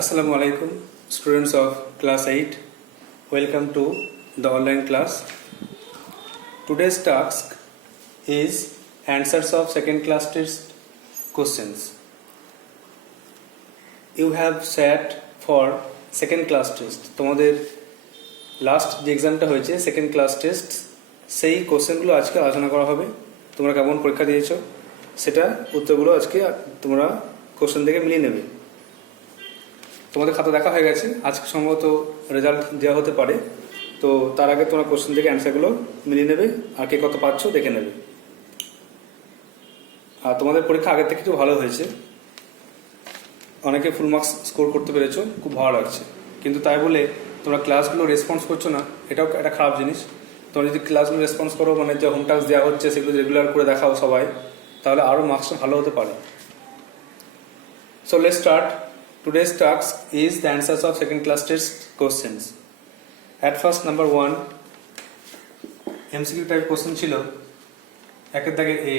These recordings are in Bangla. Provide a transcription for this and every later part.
Assalamu alaikum, students of class 8. Welcome to the online class. Today's task is answers of second class test questions. You have sat for second class test. তোমাদের লাস্ট যে এক্সামটা হয়েছে সেকেন্ড ক্লাস টেস্ট, সেই কোশ্চেনগুলো আজকে আলোচনা করা হবে। তোমরা কেমন পরীক্ষা দিয়েছো সেটা উত্তরগুলো আজকে তোমরা কোশ্চেন থেকে মিলিয়ে নেবে। তোমাদের খাতা দেখা হয়ে গেছে, আজকে সম্ভবত রেজাল্ট দেওয়া হতে পারে, তো তার আগে তোমরা কোশ্চেন থেকে অ্যান্সারগুলো মিলিয়ে নেবে আর কে কত পাচ্ছ দেখে নেবে। আর তোমাদের পরীক্ষা আগের থেকে একটু ভালো হয়েছে, অনেকে ফুল মার্কস স্কোর করতে পেরেছো, খুব ভালো লাগছে। কিন্তু তাই বলে তোমরা ক্লাসগুলো রেসপন্স করছো না, এটাও একটা খারাপ জিনিস। তোমরা যদি ক্লাসগুলো রেসপন্স করো, মানে যে হোম টাস্ক দেওয়া হচ্ছে সেগুলো রেগুলার করে দেখাও সবাই, তাহলে আরও মার্কসটা ভালো হতে পারে। So let's start. Today's task is the answers of second class test questions. At first, number 1, MCQ type question ছিল একের দাগে A.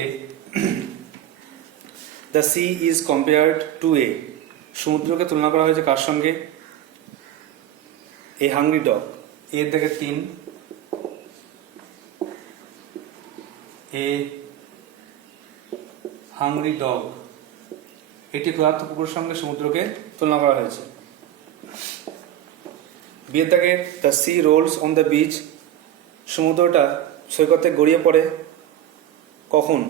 The sea is compared to A. সমুদ্রকে তুলনা করা হয়েছে কার সঙ্গে? A hungry dog. এর দাগে 3, A hungry dog. এটি ক্ষুধার্ত কুকুরের সঙ্গে সমুদ্রকে তুলনা করা হয়েছে। বিয়ের দাগে the sea rolls on the beach. সমুদ্রটা সৈকতে গড়িয়ে পড়ে কখন?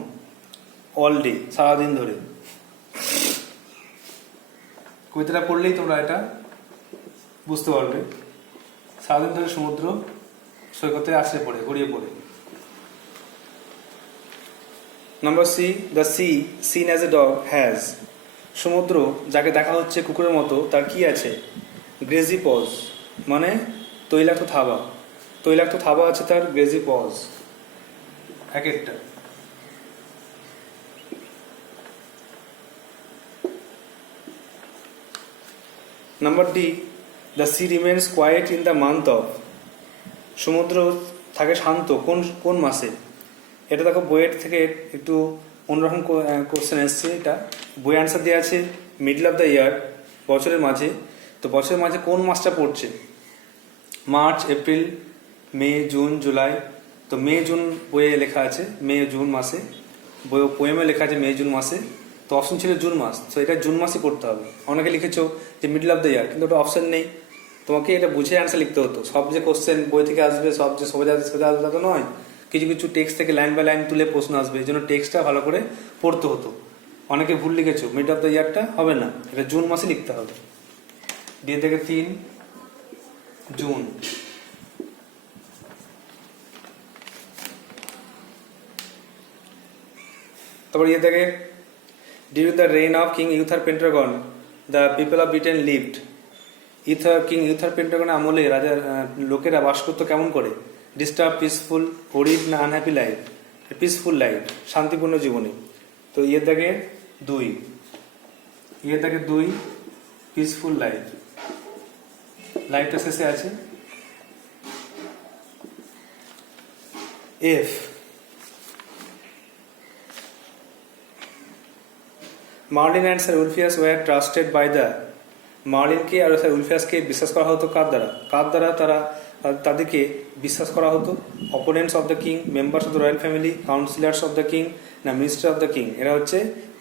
অল ডে, সারাদিন ধরে। কবিতাটা পড়লেই তোমরা এটা বুঝতে পারবে। সারাদিন ধরে সমুদ্র সৈকতে আছড়ে পড়ে, গড়িয়ে পড়ে। Number C, the sea seen as a dog has. সমুদ্র যাকে দেখা হচ্ছে কুকুরের মতো, তার কি আছে? গ্রেজি পজ, মানে তৈলাক্ত থাবা। তৈলাক্ত থাবা আছে তার, গ্রেজি পজ। এক একটা। Number D, the sea remains quiet in the month of. সমুদ্র থাকে শান্ত কোন কোন মাসে? এটা দেখো বইয়ের থেকে একটু অন্যরকম কোশ্চেন এসছে। এটা বই অ্যান্সার দেওয়া আছে মিডল অফ দ্য ইয়ার, বছরের মাঝে। তো বছরের মাঝে কোন মাসটা পড়ছে? মার্চ, এপ্রিল, মে, জুন, জুলাই। তো মে জুন বইয়ে লেখা আছে, মে জুন মাসে। পোয়েমে লেখা আছে মে জুন মাসে। তো অপশন ছিল জুন মাস, তো এটা জুন মাসই পড়তে হবে। অনেকে লিখেছো যে মিডল অফ দ্য ইয়ার, কিন্তু ওটা অপশন নেই। তোমাকে এটা বুঝে অ্যান্সার লিখতে হতো। সব যে কোশ্চেন বই থেকে আসবে, সব যে সোজা আসবে তা তো নয়। কিছু কিছু টেক্সট থেকে লাইন বাই লাইন তুলে প্রশ্ন আসবে, এই জন্য টেক্সটটা ভালো করে পড়তে হতো। অনেকে ভুল লিখেছো, মিড অফ দ্য ইয়ারটা হবে না, এটা জুন মাসে লিখতে হবে। দিয়ে থেকে 3 জুন। তারপর ইয়ে থেকে during the reign of king Uther Pendragon the people of Britain lived. King Uther পেন্টাগনের আমলে লোকেরা বাস করতো কেমন করে? ডিস্টার্ব, পিসফুল, হরিড না আনহ্যাপি লাইফ? পিসফুল লাইফ, শান্তিপূর্ণ জীবনে। তো ইয়ের দাগে 2, ইয়ের দাগে 2, পিসফুল লাইফ। লাইফটা শেষে আছে এফ। Merlin and sir Ulfius were trusted by the. মার্লিনকে আর স্যার উলফিয়াসকে বিশ্বাস করা হতো কার দ্বারা? কার দ্বারা তাদেরকে বিশ্বাস করা হতো? Opponents of the king, members of the royal family, councillors of the king, না মিনিস্টার অফ দ্য কিং? এরা হচ্ছে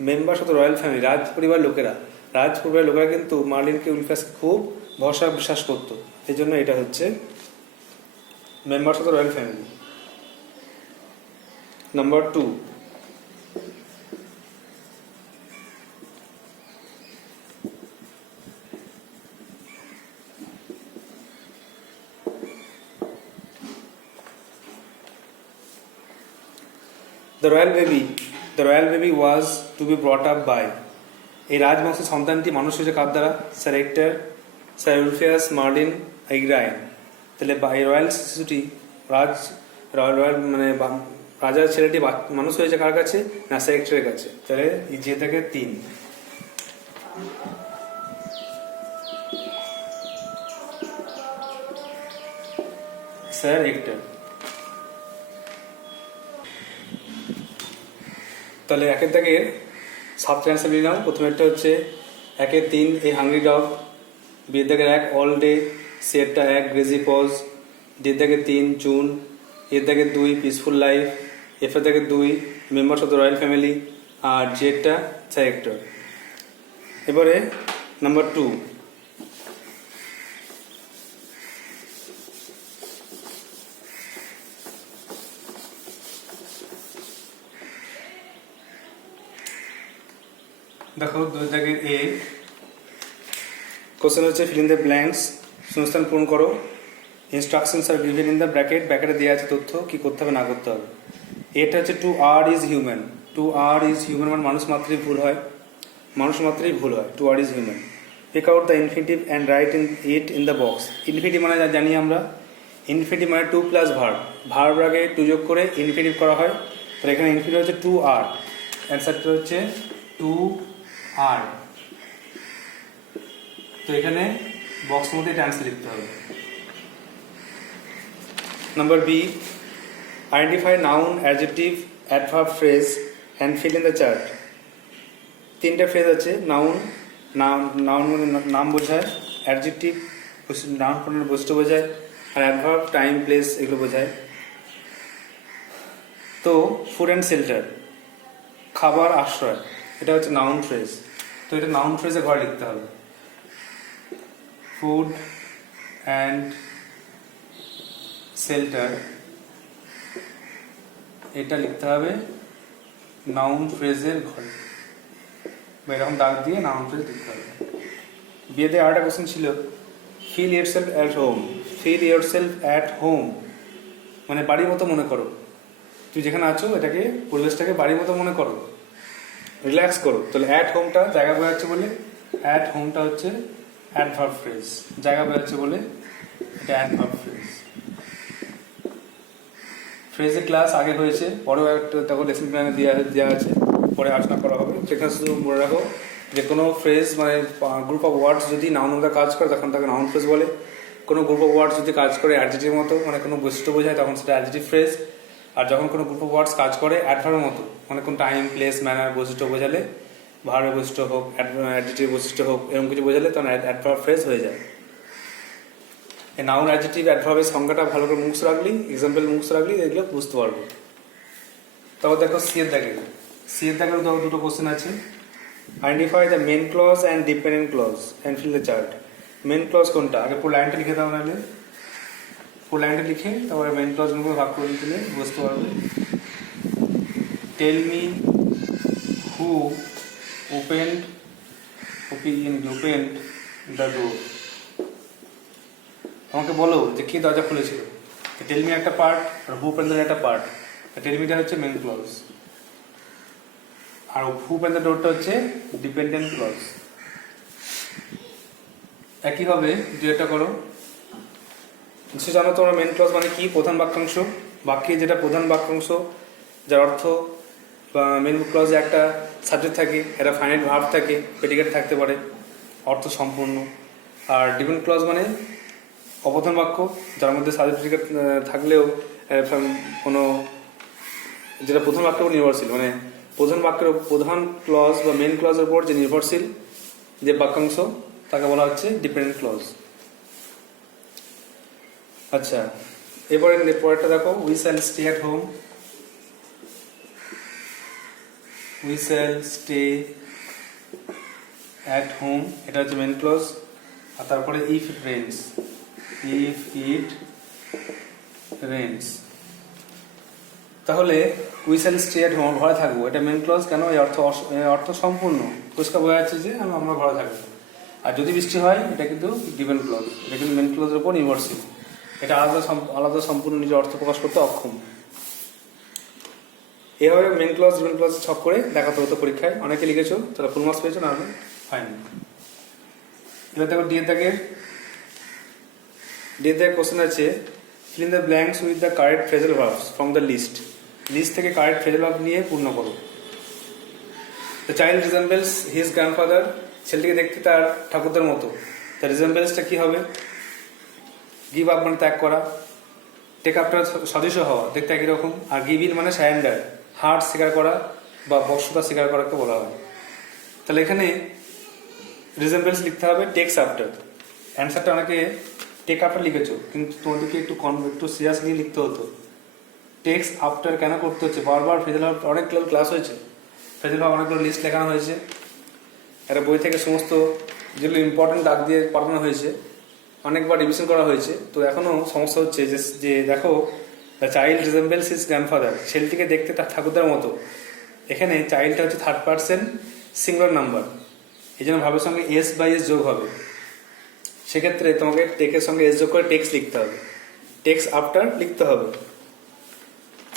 members of the royal family, রাজ পরিবার লোকেরা। রাজ পরিবারের লোকেরা কিন্তু মার্লিনকে উলফিয়াসকে খুব ভরসা বিশ্বাস করতো, এই জন্য এটা হচ্ছে members of the royal family. Number 2, The royal baby was to be brought up by. এই রাজবংশের সন্তানটি মানুষ হয়েছে কার দ্বারা? Sir Hector, sir Ulfius, Merlin, Igraine. তাহলে এই রয়্যাল শিশুটি রয়্যাল মানে রাজার ছেলেটি মানুষ হয়েছে কার কাছে? না স্যার হেক্টরের কাছে। তাহলে যে থেকে 3। Sir hectare. তাহলে একের দাগে 7টা অ্যান্সার নিলাম। প্রথমেরটা হচ্ছে 1-3 এই হাংরি ডগ, বি এর দাগের 1 অল ডে, সি এরটা 1 গ্রেজি পজ, ডি এর দাগের 3 জুন, এর দাগের 2 পিসফুল লাইফ, এফ এর দাগের 2 members of the royal family, আর জি এরটা ক্যারেক্টার। এবারে নাম্বার 2, দেখো 2 দাগের এ কোশ্চেন হচ্ছে ফিল ইন দ্য ব্ল্যাঙ্কস, শূন্যস্থান পূরণ করো। Instructions are given in the bracket, ব্র্যাকেটে দেওয়া আছে তথ্য কি করতে হবে না করতে হবে। এটা হচ্ছে to err is human, to err is human মানে মানুষ মাত্রই ভুল হয়, মানুষ মাত্রই ভুল হয়, to err is human. Pick out the infinitive and write it in the box. Infinitive মানে জানি আমরা, ইনফিনিটিভ মানে 2 প্লাস ভার্ব, ভার্ব আগে 2 যোগ করে ইনফিনিটিভ করা হয়, তাহলে এখানে ইনফিনিটিভ হচ্ছে 2 আর, অ্যান্সারটা হচ্ছে 2 আর। তো এখানে বক্সের মধ্যে এটা অ্যান্সার লিখতে হবে। Number B, identify noun, adjective, adverb, phrase and fill in the chart. 3টে ফ্রেজ আছে। নাউন, নাউন মানে নাম বোঝায়, অ্যাডজেক্টিভ নাউন প্রণালীর বস্তু বোঝায়, আর অ্যাডভার্ব টাইম প্লেস এগুলো বোঝায়। তো ফুড অ্যান্ড শেল্টার, খাবার আশ্রয়, এটা হচ্ছে নাউন ফ্রেজ। তো এটা নাউন ফ্রেজে ঘরে লিখতে হবে। ফুড অ্যান্ড শেল্টার এটা লিখতে হবে নাউন ফ্রেজের ঘরে, বা এরকম দাগ দিয়ে নাউন ফ্রেজ লিখতে হবে। বিয়েতে আরেকটা কোশ্চেন ছিল, feel yourself at home. Feel yourself at home মানে বাড়ির মতো মনে করো, তুই যেখানে আছো এটাকে পরিবেশটাকে বাড়ির মতো মনে করো, রিল্যাক্স করো। তাহলে অ্যাট হোমটা জায়গা বোঝাচ্ছে বলে অ্যাট হোমটা হচ্ছে অ্যাডভার্ব ফ্রেজ, জায়গা বোঝাচ্ছে বলে এটা অ্যাডভার্ব ফ্রেজ। ফ্রেজের ক্লাস আগে হয়েছে, পরেও একটা তখন লেসন প্ল্যানে দেওয়া আছে, পরে আলোচনা করা হবে। সেখানে শুধু মনে রাখো যে কোনো ফ্রেজ মানে গ্রুপ অফ ওয়ার্ডস যদি নাউন মতো কাজ করে তখন তাকে নাউন ফ্রেজ বলে। কোনো গ্রুপ অফ ওয়ার্ডস যদি কাজ করে অ্যাডজেক্টিভ মতো মানে কোনো বৈশিষ্ট্য বোঝায় তখন সেটা অ্যাডজেক্টিভ ফ্রেজ। আর যখন কোনো গ্রুপ অফ ওয়ার্ডস কাজ করে অ্যাডভার্বের মতো মানে কোনো টাইম প্লেস ম্যানার বৈশিষ্ট্য বোঝালে, ভার্বের বৈশিষ্ট্য হোক অ্যাডজেক্টিভ বৈশিষ্ট্য হোক এরকম কিছু বোঝালে তখন অ্যাডভার্ব ফ্রেজ হয়ে যায়। এই নাউন অ্যাডজেক্টিভ অ্যাডভার্বের সংজ্ঞাটা ভালো করে মুখস্থ রাখলি, এক্সাম্পল মুখস্থ রাখলি, এগুলো বুঝতে পারবো। তারপর দেখো সি এর দাগে, সি এর দাগের দুটো কোশ্চেন আছে। Identify the main clause and dependent clause and fill the chart. Main clause কোনটা আগে পুরো লাইনটা লিখে দাও, নাহলে পুরো লাইনটা লিখে তারপরে মেন ক্লজগুলো ভাগ করে দিলে বুঝতে পারবে। Tell me who opened the door. আমাকে বলো যে কি দরজা খুলেছিল। টেল মি একটা পার্ট আর হু ওপেন্ড দ্য একটা পার্ট। টেল মিটা হচ্ছে মেন ক্লজ আর হু ওপেন্ড দ্য ডোরটা হচ্ছে ডিপেন্ডেন্ট ক্লজ। একইভাবে দুইটা করো। নিশ্চয় জানো তোমরা মেন ক্লজ মানে কি, প্রধান বাক্যাংশ, বাক্যে যেটা প্রধান বাক্যাংশ যার অর্থ, বা মেন ক্লজে একটা সাবজেক্ট থাকে, একটা ফাইনাইট ভার্ব থাকে, প্রেডিকেট থাকতে পারে, অর্থ সম্পূর্ণ। আর ডিপেন্ডেন্ট ক্লজ মানে অপ্রধান বাক্য যার মধ্যে সাবজেক্ট প্রেডিকেট থাকলেও কোনো যেটা প্রধান বাক্যের উপর নির্ভরশীল, মানে প্রধান বাক্যের প্রধান ক্লজ বা মেন ক্লজের উপর যে নির্ভরশীল যে বাক্যাংশ তাকে বলা হচ্ছে ডিপেন্ডেন্ট ক্লজ। আচ্ছা, এবারে পরেরটা দেখো, we shall stay at home. We shall stay at home এটা হচ্ছে মেন ক্লজ। আর তারপরে if it rains, if it rains, তাহলে we shall stay at home ঘরে থাকবো, এটা মেন ক্লজ। কেন? এই অর্থ সম্পূর্ণ পরিষ্কার বোঝা যাচ্ছে যে আমরা ঘরে থাকবো। আর যদি বৃষ্টি হয় এটা কিন্তু ডিপেন্ডেন্ট ক্লজ, এটা কিন্তু মেন ক্লজের উপর নির্ভরশীল। এটা আলাদা সম্পূর্ণ নিজের অর্থ প্রকাশ করতে অক্ষম। এভাবে মেন ক্লজ ডিপেন্ডেন্ট ক্লজ ছক করে দেখাতে হতো পরীক্ষায়। অনেকে লিখেছো, তারা ফুল মার্কস পেয়েছো, না হয়নি। এবার দেখো ডি এর দাগে কোশ্চেন আছে, fill in the blanks with the correct phrasal verbs from the list. List থেকে কারেক্ট ফ্রেজাল ভার্ব নিয়ে পূর্ণ করো। The child resembles his grandfather, ছেলেটিকে দেখতে তার ঠাকুরদার মতো। তার রিজেম্বলসটা কি হবে? গিভ আপ মানে ত্যাগ করা, টেক আপটা সদস্য হওয়া, দেখতে একই রকম। আর গিভ ইন মানে সারেন্ডার, হার স্বীকার করা বা বশ্যতা স্বীকার করাকে বলা হয়। তাহলে এখানে রিজেম্বলস লিখতে হবে টেক্স আফটার। অ্যান্সারটা অনেকে টেক আফটার লিখেছো, কিন্তু তোমাদেরকে একটু সিরিয়াসলি লিখতে হতো। টেক্স আফটার কেন করতে হচ্ছে? বারবার ফেজেল হওয়ার অনেকগুলো ক্লাস হয়েছে, ফেজেল হওয়ার অনেকগুলো লিস্ট লেখানো হয়েছে, একটা বই থেকে সমস্ত যেগুলো ইম্পর্টেন্ট দাগ দিয়ে পাঠানো হয়েছে, অনেকবার রিভিশন করা হয়েছে। তো এখনও সমস্যা হচ্ছে যে দেখো, the child resembles his grandfather, ছেলেটিকে দেখতে তার ঠাকুরদার মতো। এখানে চাইল্ডটা হচ্ছে থার্ড পার্সন সিঙ্গুলার নাম্বার, এই জন্য ভাবের সঙ্গে এস বাই এস যোগ হবে। সেক্ষেত্রে তোমাকে টেকের সঙ্গে এস যোগ করে টেক্স লিখতে হবে, টেক্স আফটার লিখতে হবে,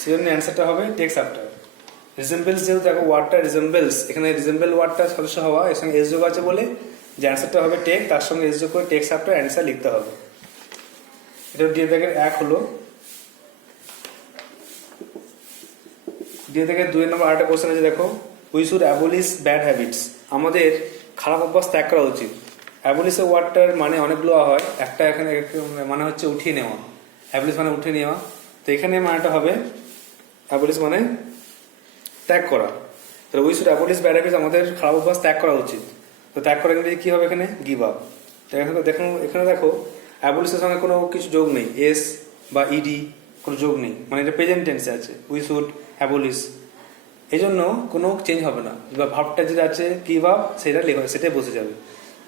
সেজন্য অ্যান্সারটা হবে টেক্স আফটার। রিজেম্বলস, যেহেতু দেখো ওয়ার্ডটা রিজেম্বলস, এখানে রিজেম্বল ওয়ার্ডটা সদস্য হওয়া, এর সঙ্গে এস যোগ আছে বলে যে অ্যান্সারটা হবে টেক, তার সঙ্গে এস যোগ করে টেক্স আফটার অ্যান্সার লিখতে হবে। এটা দিয়ে দেখের 1 হলো। দিয়ে দেখে 2 নম্বর আরেকটা কোশ্চেন আছে, দেখো, we should abolish bad habits, আমাদের খারাপ অভ্যাস ত্যাগ করা উচিত। অ্যাবলিশের ওয়ার্ডটার মানে অনেকগুলো হয়, একটা এখানে মানে হচ্ছে উঠিয়ে নেওয়া, অ্যাবলিশ মানে উঠিয়ে নেওয়া, তো এখানে মানেটা হবে অ্যাবলিশ মানে ত্যাগ করা। তাহলে we should abolish bad habits, আমাদের খারাপ অভ্যাস ত্যাগ করা উচিত। তো ত্যাগ করা ইংরেজি কী হবে এখানে? Give up. তো এখানে দেখো অ্যাবলিশের সঙ্গে কোনো কিছু যোগ নেই, এস বা ইডি কোনো যোগ নেই, মানে এটা প্রেজেন্ট টেন্সে আছে, উই শুড অ্যাবলিশ, এই জন্য কোনো চেঞ্জ হবে না। বা ভাবটা যেটা আছে গিভ আপ, সেটাই বসে যাবে।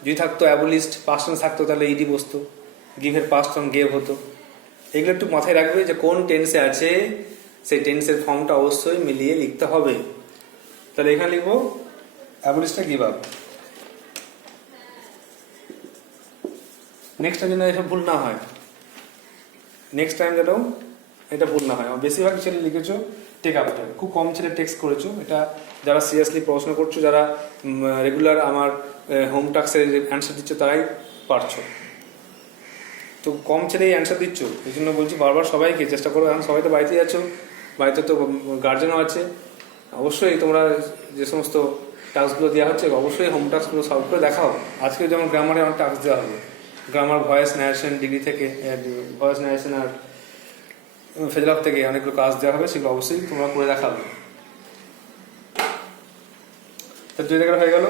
যদি থাকতো অ্যাবলিস্ট পাস্ট টেন্স থাকতো, তাহলে ইডি বসতো, গিভের পাস্ট ফর্ম গেভ হতো। এগুলো একটু মাথায় রাখবে যে কোন টেন্সে আছে, সেই টেন্সের ফর্মটা অবশ্যই মিলিয়ে লিখতে হবে। তাহলে এখানে লিখবো অ্যাবলিশটা গিভ আপ। নেক্সট টাইম যেন এসব ভুল না হয়, নেক্সট টাইম যেন এটা ভুল না হয়। বেশিরভাগ ছেলে লিখেছো টেক আফটার, খুব কম ছেলে টেক্সট করেছো। এটা যারা সিরিয়াসলি পড়াশোনা করছো, যারা রেগুলার আমার হোম টাস্কের অ্যান্সার দিচ্ছ, তারাই পারছো। তো কম ছেলেই অ্যান্সার দিচ্ছ, এই জন্য বলছি বারবার সবাইকে চেষ্টা করো। এখন সবাই তো বাড়িতেই আছো, বাড়িতে তো গার্জেনও আছে, অবশ্যই তোমরা যে সমস্ত টাস্কগুলো দেওয়া হচ্ছে, অবশ্যই হোম টাস্কগুলো সলভ করে দেখাও। আজকে যেমন গ্রামারে অনেক টাস্ক দেওয়া হবে, গ্রামার, ভয়েস ন্যারেশন ডিগ্রি থেকে, ভয়েস ন্যারেশন আর ফেজলাভ থেকে অনেকগুলো কাজ দেওয়া হবে, সেগুলো অবশ্যই তোমরা করে দেখাবে। তো 2 জায়গায় হয়ে গেল।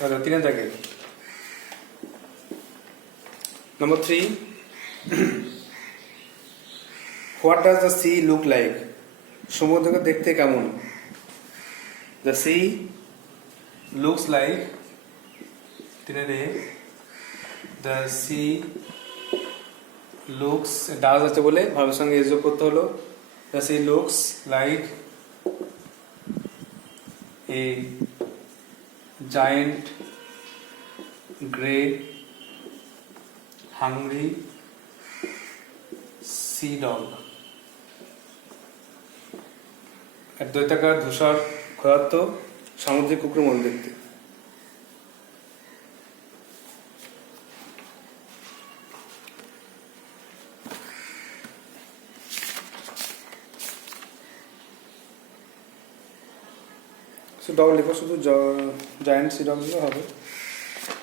Hello, 3 থাকে। Number 3, what does the sea look like? সমুদ্রকে দেখতে কেমন? The sea looks like, the sea looks, does আছে বলে ভাবের সঙ্গে এস যোগ করতে হলো। The sea looks like a giant grey hungry sea dog, এক দৈত্যাকার ধূসর ক্ষুধার্ত সামুদ্রিক কুকুরের মতো দেখতে। ডগ লিখো, শুধু জায়ান্ট সি ডগ লিখলে হবে।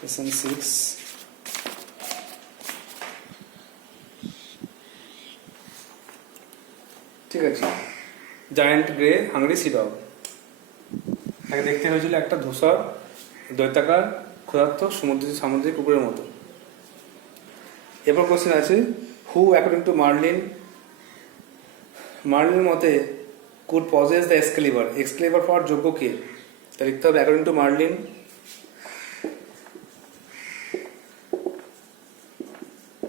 লেসন 6, ঠিক আছে। Giant grey hungry sea dog, তাকে দেখতে হয়েছিল একটা ধূসর দৈত্যাকার ক্ষুধার্ত সামুদ্রিক কুকুরের মতো। এরপর কোশ্চেন আছে, হু অ্যাকর্ডিং টু মার্লিন, মার্লিনের মতে could possess the Excalibur, Excalibur পাওয়ার যোগ্য কে? তা লিখতে হবে according to Merlin,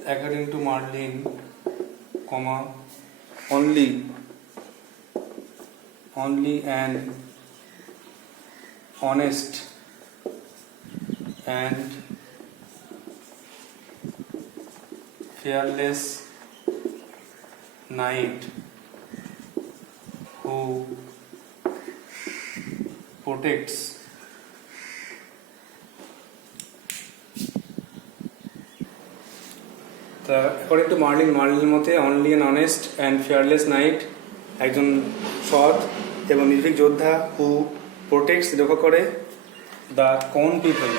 according to Merlin, comma, only an honest and fearless knight who protects according to Marlin, Marlin's মতে only an honest and fearless knight একজন সৎ এবং নির্ভীক যোদ্ধা হু প্রোটেক্টস রক্ষা করে the common people,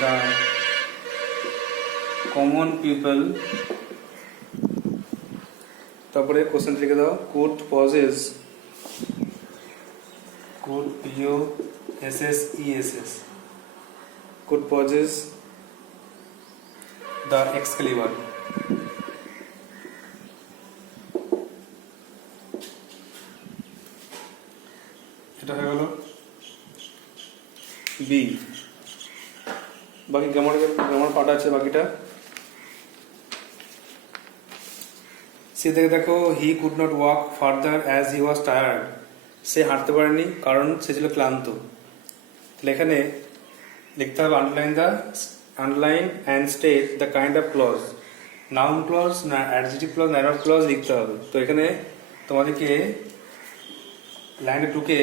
the common people. তারপরে কোশ্চেন লিখে দাও, could possess, could P O S S E S S, could possess the Excalibur. এটা হয়ে গেল বি। বাকি গ্রামার পার্ট আছে বাকিটা। সে থেকে দেখো, he could not walk further as he was tired. সে হাঁটতে পারেনি কারণ সে ছিল ক্লান্ত। তাহলে এখানে লিখতে হবে underline and state the kind of clause, noun clause না অ্যাডজেক্টিভ ক্লজ না অ্যাডভার্ব ক্লজ লিখতে হবে। তো এখানে তোমাদেরকে লাইনে ঢুকে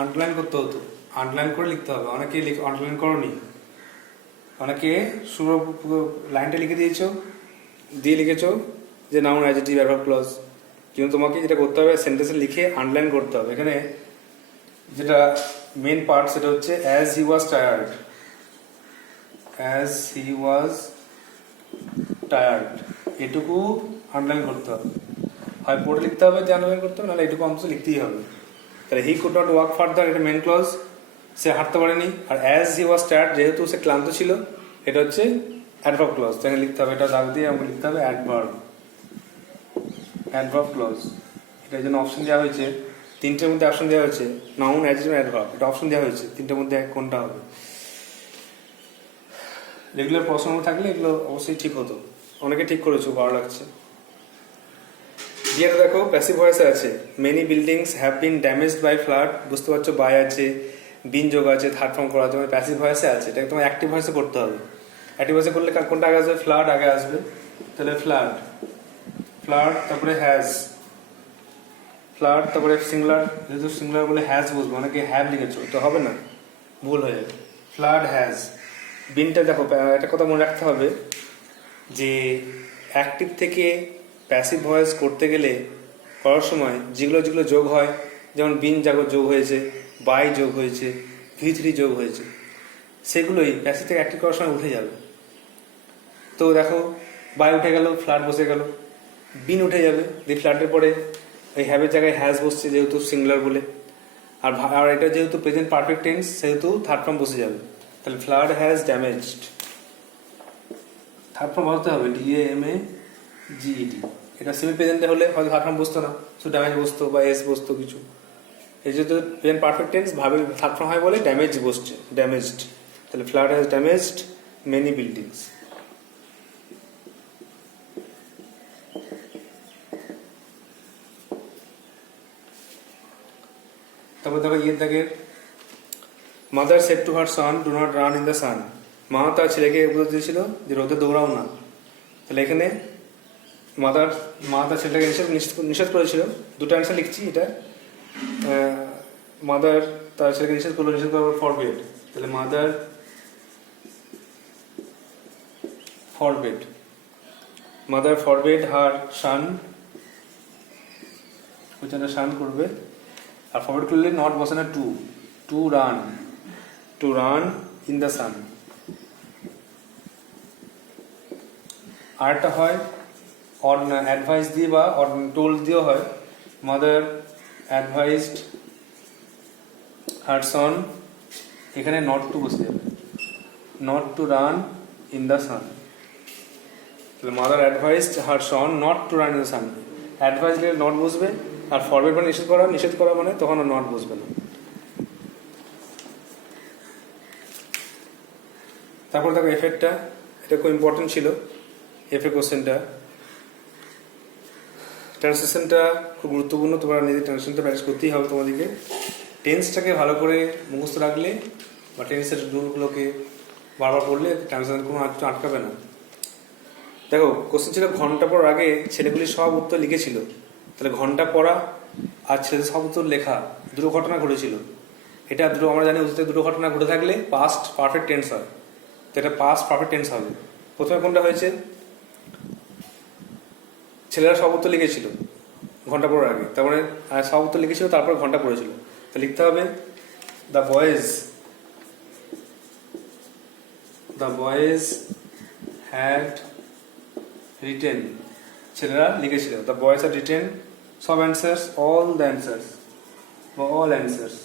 আন্ডারলাইন করতে হতো, আন্ডারলাইন করে লিখতে হবে। অনেকে আন্ডারলাইন করোনি, অনেকে শুরু লাইনটা লিখে দিয়ে লিখেছো যে নাউন অ্যাডজেক্টিভ অ্যাডভার্ব ক্লজ, কিন্তু তোমাকে যেটা করতে হবে সেন্টেন্সে লিখে আন্ডারলাইন করতে হবে। এখানে যেটা মেন পার্ট সেটা হচ্ছে as he was tired, as he was tired, এটুকু আন্ডারলাইন করতে হবে। হয় পড়ে লিখতে হবে যে আন্ডারলাইন করতে হবে, নাহলে এটুকু অংশ লিখতেই হবে। তাহলে হি কুড নট ওয়াক ফার্দার, এটা মেন ক্লজ, সে হাঁটতে পারেনি। আর অ্যাজ হি ওয়াজ টায়ার্ড, যেহেতু সে ক্লান্ত ছিল, এটা হচ্ছে অ্যাডভার্ব ক্লজ। তাকে লিখতে হবে, এটা দাগ দিয়ে আমাকে লিখতে হবে অ্যাডভার্ব, অ্যাডভার্ব ক্লজ। এটার জন্য অপশন দেওয়া হয়েছে, তিনটের মধ্যে অপশন দেওয়া হয়েছে, নাউন অ্যাডজেক্টিভ অ্যাডভার্ব, এটা অপশন দেওয়া হয়েছে তিনটের মধ্যে কোনটা হবে। রেগুলার প্রশ্ন থাকলে এগুলো অবশ্যই ঠিক হতো, অনেকে ঠিক করেছো, ভালো লাগছে। বিয়েটা দেখো প্যাসিভ ভয়েসে আছে, many buildings have been damaged by flood. বুঝতে পারছো, বাই আছে, বিন যোগ আছে, থার্ড ফর্ম করা আছে, মানে প্যাসিভ ভয়েসে আছে। এটাকে তোমার অ্যাক্টিভ ভয়েসে করতে হবে। অ্যাক্টিভ ভয়েসে করলে কোনটা আগে আসবে? ফ্লাড আগে আসবে। তাহলে ফ্লাড, তারপরে হ্যাজ, ফ্লাড তারপরে সিঙ্গুলার, যেহেতু সিঙ্গুলার বলে হ্যাজ বুঝবো, অনেকে হ্যাভ লিখেছো তো হবে না, ভুল হয়ে যাবে। Flood has. বিনটা দেখো, একটা কথা মনে রাখতে হবে যে অ্যাক্টিভ থেকে প্যাসিভ ভয়েস করতে গেলে করার সময় যেগুলো যোগ হয়, যেমন বিন যোগ হয়েছে, বাই যোগ হয়েছে, V3 যোগ হয়েছে, সেগুলোই প্যাসিভ থেকে অ্যাক্টিভ করার সময় উঠে যাবে। তো দেখো বাই উঠে গেল, ফ্লাড বসে গেল, বিন উঠে যাবে, দিয়ে ফ্লাডের পরে ওই হ্যাভের জায়গায় হ্যাজ বসছে যেহেতু সিঙ্গুলার বলে, আর এটা যেহেতু প্রেজেন্ট পারফেক্ট টেন্স সেহেতু থার্ড ফর্ম বসে যাবে। তাহলে flood has damaged, third form বসতে হবে DAMAGED। এটা সেমি প্রেজেন্টে হলে হয়তো থার্ড ফর্ম বসতো না, শুধু ড্যামেজ বসতো বা এস বসতো কিছু। এই যেহেতু প্রেজেন্ট পারফেক্ট টেন্স ভাবে থার্ড ফর্ম হয় বলে ড্যামেজ বসছে, ড্যামেজড। তাহলে flood has damaged many buildings. তারপর দেখো ইয়ের দাগের, mother said to her Son do not run in the সান। মা তার ছেলেকে উপদেশ দিয়েছিল যে রোদে দৌড়াও না। তাহলে এখানে মা তার ছেলেটাকে নিষেধ করেছিল। দুটো অ্যান্সার লিখছি, এটা মাদার তার ছেলেকে নিষেধ করার ফরবেড। তাহলে মাদার ফরবেড হার সান, ওইটা সান করবে। আর ফরওয়ার্ড করলে নট বসে না, টু রান ইন দ্য সান। আরেকটা হয় অ্যাডভাইস দিয়ে বা টোল্ড দিয়েও হয়। মাদার অ্যাডভাইসড হার সন, এখানে নট টু বসে যাবে, not to run in the sun. তাহলে mother advised her son not to run in the sun, advice দিলে নট বসবে, আর ফরওয়ার্ড মানে নিষেধ করা মানে তখন নট বসবে না। তারপর দেখো এফেক্টটা, এটা খুব ইম্পর্টেন্ট ছিল এফেক্ট কোশ্চেনটা। ট্রান্সলেশনটা খুব গুরুত্বপূর্ণ, তোমরা নিজের ট্রান্সলেশনটা প্র্যাকটিস করতেই হবে তোমাদেরকে। টেন্সটাকে ভালো করে মুখস্থ রাখলে বা টেন্সের রুলগুলোকে বারবার পড়লে ট্রান্সলেশন কোনো আটকাবে না। দেখো কোশ্চেন ছিল ঘন্টা পর আগে ছেলেগুলি সব উত্তর লিখেছিল। তাহলে ঘন্টা পড়া আর ছেলেদের সব উত্তর লেখা, দুটো ঘটনা ঘটেছিল। এটা আমরা জানি অতীতে দুটো ঘটনা ঘটে থাকলে পাস্ট পারফেক্ট টেন্স হয়, তো এটা পাস্ট পারফেক্ট টেন্স হবে। প্রথমে কোনটা হয়েছে? ছেলেরা সব উত্তর লিখেছিল, ঘন্টা পড়ার আগে, তারপরে সব উত্তর লিখেছিল, তারপর ঘন্টা পড়েছিল। তো লিখতে হবে দ্য বয়েজ হ্যাড রিটেন, ছেলেরা লিখেছিল, দ্য বয়েজ হ্যাড রিটেন সব অ্যান্সার্স, অল দ্য অ্যান্সার্স বা all answers.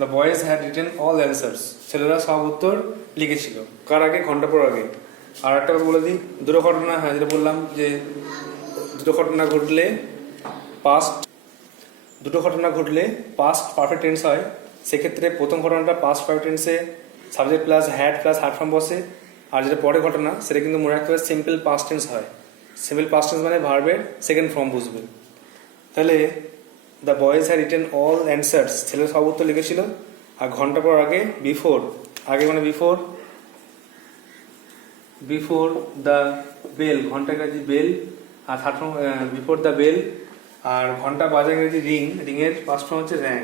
The boys had written all answers, ছেলেরা সব উত্তর লিখেছিল। কার আগে? ঘন্টা পড়ার আগে। আর একটা বলে দিই, দুটো ঘটনা, হ্যাঁ যেটা বললাম যে দুটো ঘটনা ঘটলে পাস্ট পারফেক্ট টেন্স হয়, সেক্ষেত্রে প্রথম ঘটনাটা পাস্ট পারফেক্ট টেন্সে subject plus had plus third form বসে, আর যেটা পরে ঘটনা সেটা কিন্তু মনে রাখতে হবে সিম্পল পাস্ট টেন্স হয়। সিম্পল পাস্ট টেন্স মানে ভার্বের সেকেন্ড ফর্ম বুঝবে। তাহলে the boys had written all answers, ছেলে সব উত্তর লিখেছিল। আর ঘন্টা পর আগে, আগে মানে বিফোর দ্য বেল, ঘন্টা ইংরেজি বেল, আর third form before the bell, আর ঘন্টা বাজা ইংরেজি রিংয়ের ফার্স্ট ফর্ম হচ্ছে rang,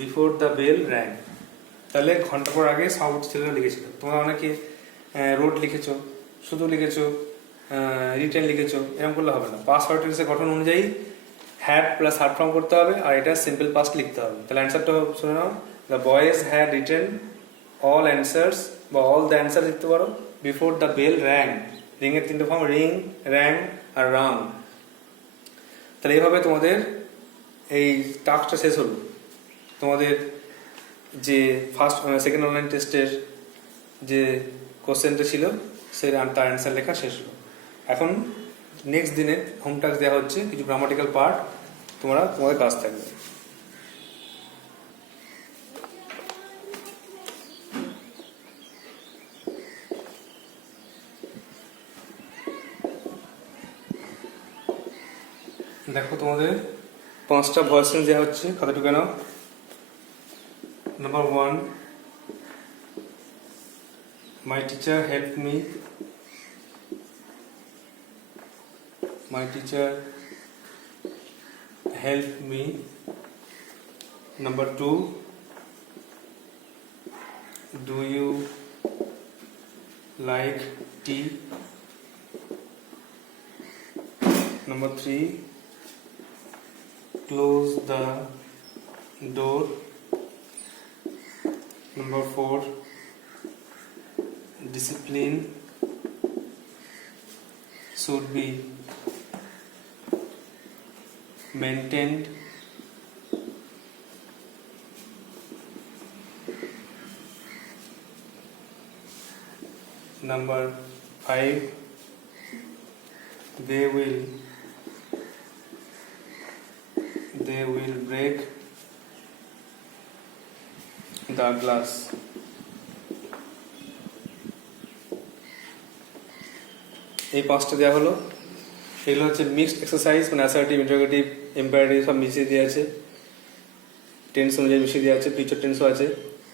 before the bell rang. তাহলে ঘন্টা পর আগে সব ছেলেরা লিখেছিল। তোমরা অনেকে রোড লিখেছো, শুধু লিখেছো, রিটেন লিখেছো, এরকম করলে হবে না। পাস্ট পারফেক্ট টেন্সের গঠন অনুযায়ী হ্যাড প্লাস হার্ড ফর্ম করতে হবে, আর এটা সিম্পল পাস্ট লিখতে হবে। তাহলে অ্যান্সারটা শুনে নাও, the boys had written all answers বা অল দ্য অ্যান্সার লিখতে পারো বিফোর দ্য বেল র্যাং। রিংয়ের তিনটে ফর্ম, রিং, র্যাং আর রাং। তাহলে এইভাবে তোমাদের এই টাস্কটা শেষ হলো। তোমাদের যে সেকেন্ড অনলাইন টেস্টের যে কোশ্চেনটা ছিল তার অ্যান্সার লেখা শেষ হলো। এখন নেক্সট দিনে হোম টাস্ক দেওয়া হচ্ছে, কিছু গ্রামাটিক্যাল পার্ট তোমাদের কাজ থাকবে। দেখো তোমাদের 5টা ভয়েস চেঞ্জ দেওয়া হচ্ছে, খাতাটুকু নাও। Number 1, my teacher helped me, Number 2, do you like tea? Number 3, close the door. Number 4, discipline should be maintained. Number 5, they will break the glass. এই 5টা দেওয়া হলো। এগুলো হচ্ছে মিক্সড এক্সারসাইজ, মানে অ্যাসার্টিভ, ইন্টারোগেটিভ, ইম্পারেটিভ সব মিশিয়ে দেওয়া আছে, টেন্স অনুযায়ী মিশিয়ে দেওয়া আছে, ফিউচার টেন্সও আছে।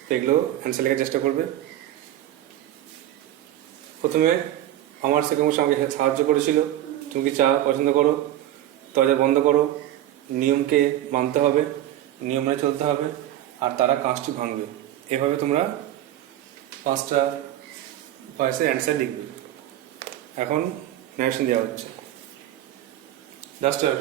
তো এগুলো অ্যান্সার লেখার চেষ্টা করবে। প্রথমে আমার সেকেন্ড আমাকে সাহায্য করেছিল, তুমি কি চা পছন্দ করো, দরজা বন্ধ করো, নিয়মকে মানতে হবে, নিয়ম মেনে চলতে হবে, আর তারা কাঁচটি ভাঙবে। এভাবে তোমরা 5টা ভয়েসের অ্যান্সার লিখবে। এখন ন্যারেশন দেওয়া হচ্ছে। ডাস্টার,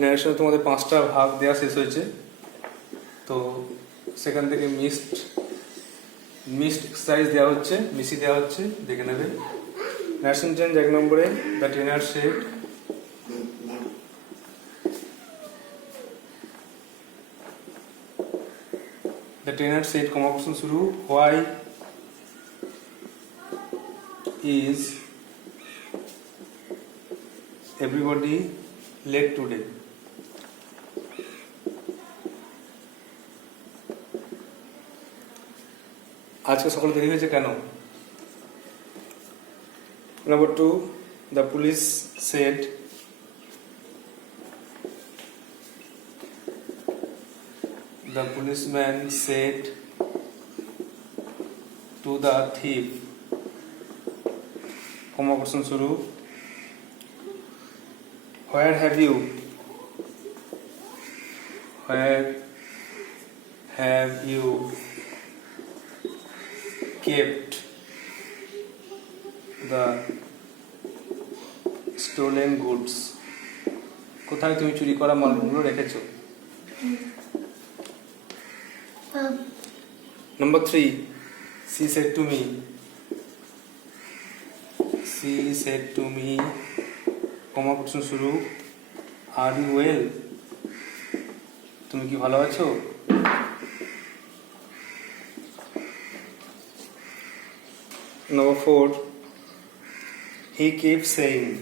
ন্যারেশনে তোমাদের 5টা ভাগ দেওয়া শেষ হয়েছে। তো সেখান থেকে মিক্সড এক্সারসাইজ দেওয়া হচ্ছে, মিশিয়ে দেওয়া হচ্ছে, দেখে নেবে। ন্যারেশন চেঞ্জ 1 নম্বরে, দ্য ট্রেনার সেড, কমা শুরু, why is everybody late today? আজকে সকালে দেরি হয়েছে কেন? Number 2, the police said The policeman said to the thief, comma question শুরু, where have you kept the stolen goods? কোথায় তুমি চুরি করা মালগুলো রেখেছো? Number 3, she said to me, comma question শুরু, are you well? তুমি কি ভালো আছো? Number 4, he keeps saying,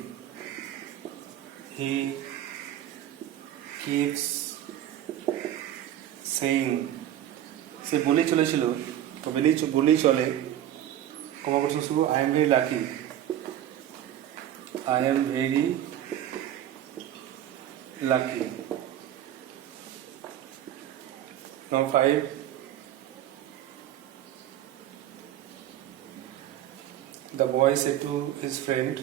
সে বলেই চলেছিল, তো বলেই চলে, কমা কোশ্চেন শুরু, I am very lucky. Number 5, the boy said to his friend,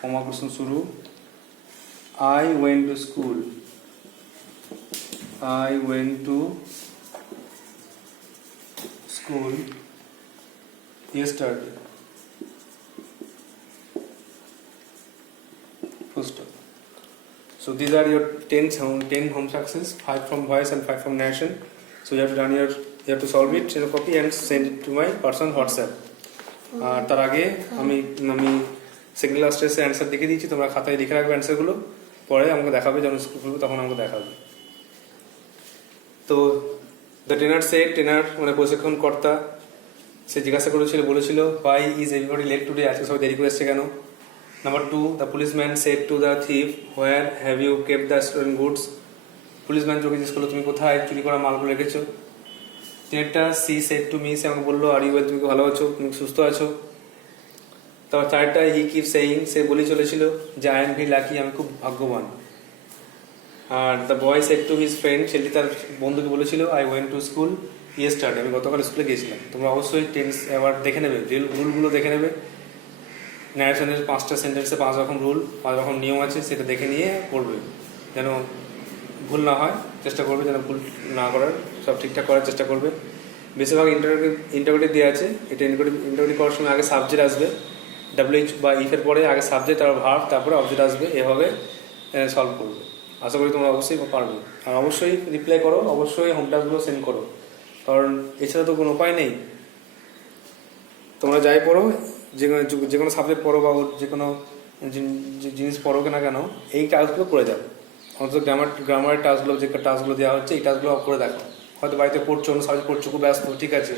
comma question শুরু, I went to school yesterday. Full stop. So these are your 10 home success, 5 from voice and 5 from narration. So you have to solve it in a copy and send it to my personal WhatsApp. আর তার আগে আমি সেকেন্ড লাস্ট টেস্টে অ্যান্সার লিখে দিয়েছি, তোমরা খাতায় লিখে রাখবে অ্যান্সারগুলো, পরে আমাকে দেখাবে, যখন স্কুল খুলবে তখন আমাকে দেখাবে। তো দ্য ট্রেনার মানে প্রশিক্ষণ কর্তা, সে জিজ্ঞাসা বলেছিল why is everybody late today, আজকে সবাই দেরি করে এসছে কেন? Number 2, the policeman said to the thief, where have you kept the stolen goods? Policeman চোখে জিজ্ঞেস করলো, তুমি কোথায় চুরি করা মালগুলো রেখেছো? তিনটা, সি সেড টু মি, সে আমাকে বললো, আর ইউ ওয়েল, তুমি ভালো আছো, তুমি সুস্থ আছো? তারপর থার্ডটা, হি কিপ সেইং, সে বলেই চলেছিল যে আই এম ভেরি লাকি, আমি খুব ভাগ্যবান। Are the boy said to his friend, ছেলেটি তার বন্ধুকে বলেছিল, I went to school yesterday, আমি গতকাল স্কুলে গিয়েছিলাম। তোমরা অবশ্যই টেন্স এবার দেখে নেবে, রুলগুলো দেখে নেবে। ন্যারেশনের 5টা সেন্টেন্সে 5 রকম রুল, 5 রকম নিয়ম আছে, সেটা দেখে নিয়ে পড়বে, যেন ভুল না হয়, চেষ্টা করবে যেন ভুল না করার, সব ঠিকঠাক করার চেষ্টা করবে। বেশিরভাগ ইন্টারোগেটিভ দেওয়া আছে, এটা ইন্টারোগেটিভ করার সময় আগে সাবজেক্ট আসবে, WH বা ইফের পরে আগে সাবজেক্ট, তারপর ভার্ব, তারপরে অবজেক্ট আসবে, এভাবে সলভ করবে। আশা করি তোমরা অবশ্যই পারবে। আর অবশ্যই রিপ্লাই করো, অবশ্যই হোম টাস্কগুলো সেন্ড করো, কারণ এছাড়া তো কোনো উপায় নেই। তোমরা যাই পড়ো, যে কোনো সাবজেক্ট পড়ো বা যে কোনো জিনিস পড়ো না কেন, এই টাস্কগুলো করে যাও। অন্তত গ্রামারের টাস্কগুলো, যে টাস্কগুলো দেওয়া হচ্ছে, এই টাস্কগুলো করে দেখো। হয়তো বাড়িতে পড়ছো, অন্য সাবজেক্ট পড়ছো, খুব ব্যস্ত, ঠিক আছে,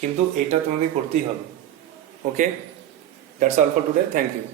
কিন্তু এইটা তোমাকে করতেই হবে। Okay, that's all for today, thank you.